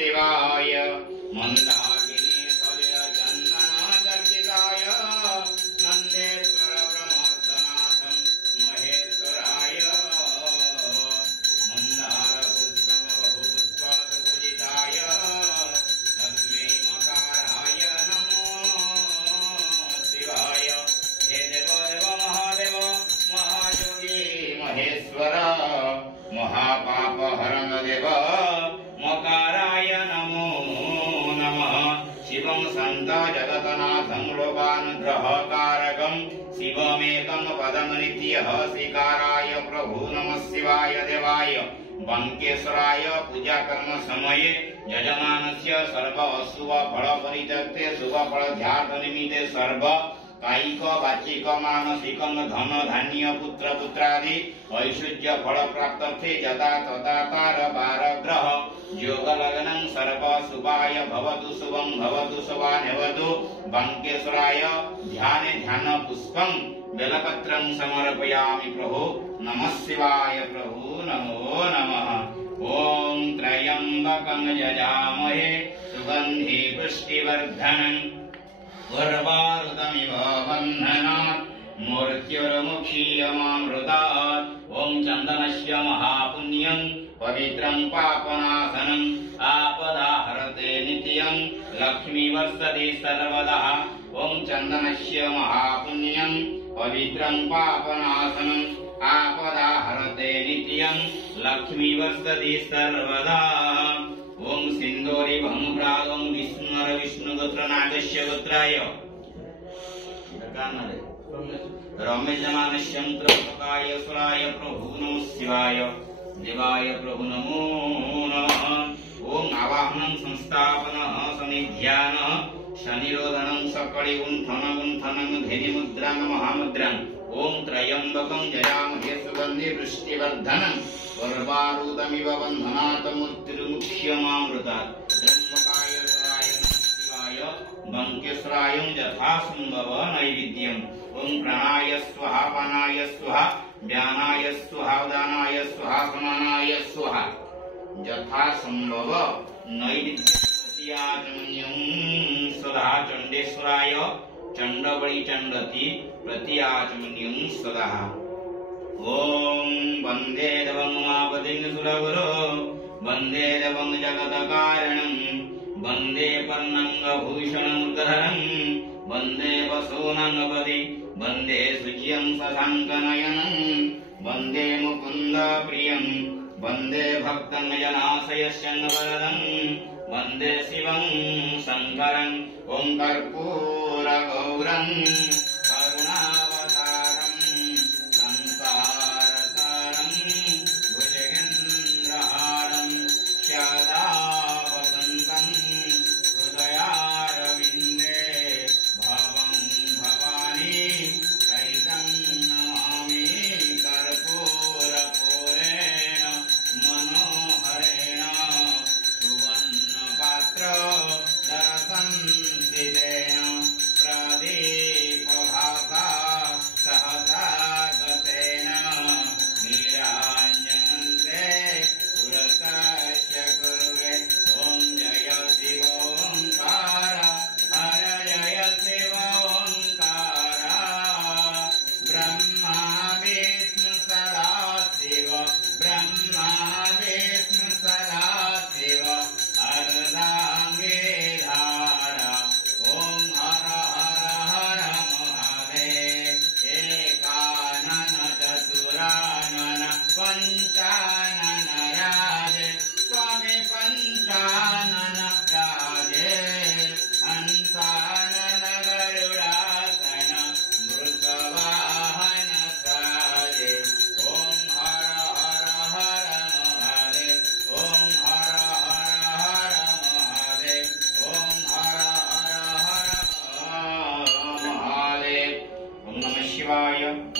शिवाय मंदाकिनी सलिल चंदन चर्चिताय नंदेश्वर प्रमोदनाथं महेश्वराय मंदार पुष्पम बहुपुष्पात् पूजिताय तस्मै मकाराय नमो शिवाय। हे देव देव महादेव महायोगी महेश्वर महापाप हरण देव मकाराय नमो नमः। शिवं सन्त जगतनाथं लोकानुग्रहकारकं शिवमेकं पदं नित्यः श्रीकाराय प्रभु नमः शिवाय देवाय बंकेश्वराय पूजा कर्म समये यजमानस्य सर्व अशुभ फल परित्यक्ते शुभ फल ध्यान निमित्ते सर्व कायिक वाचिक मानसिक धन धान्य पुत्र पुत्रादि ऐश्वर्य फल प्राप्तर्थे यदा तदाकार बार ग्रह योग लग्नं सर्व शुभाय भवतु शुभं भवतु शुभानेवतु। बंकेश्वराय ध्यान पुष्पं बेलपत्रं समर्पयामि प्रभु नमः शिवाय प्रभु नमो नमः। ओम त्र्यंबकं यजामहे सुगंधि पुष्टिवर्धनं उर्वारुकमिव बन्धनात् मृत्युर्मुक्षीयमामृतात्। ओम चंदनस्य महापुण्यं पवित्रं पापनाशनं आपदाहरते नित्यं लक्ष्मी वर्षति सर्वदा। ओम चंदनस्य महापुण्यं पवित्रं पापनाशनं आपदाहरते नित्यं लक्ष्मी वर्षति सर्वदा। ओम सिंदूरी भंगप्रागं विष्णुर विष्णुगोत्र नागस्य गोत्राय रमेशमानस्यं त्रैलोकाय सुराय प्रभु नमः शिवाय देवाय प्रभु नमो नमः। ओम आवाहनं संस्थापनः सनिध्यानः शनिरोधनं सकलि गुंथनं धेनुमुद्रां महामुद्रां। ओम त्र्यंबकं यजामहे सुगंधि पुष्टिवर्धनं उर्वारुकमिव बन्धनात् मृत्युर्मुक्षीयमामृतात्। त्र्यंबकाय सुराय नमः शिवाय बंकेश्वराय यथासंभव नैवेद्यम्। ओम प्राणाय स्वाहा पानाय स्वाहा व्यानाय स्वाहा उदानाय स्वाहा समानाय स्वाहा यथासंभव नैवेद्यं सदा चंडेश्वराय चंडबली चंडति प्रतिआचमन्यं सदा। ओम वंदे देवं उमापतिं सुरगुरो वंदे देवं जगत्कारणं वंदे पर्णङ्गभूषणमुद्गरं वंदे वसूनङ्गपति वंदे शुचिं शशाङ्कनयनं वंदे मुकुन्द प्रियं वंदे भक्तं जनाशयस्यन्नवरदं वंदे शिवं शङ्करं। ओं कर्पूरगौरं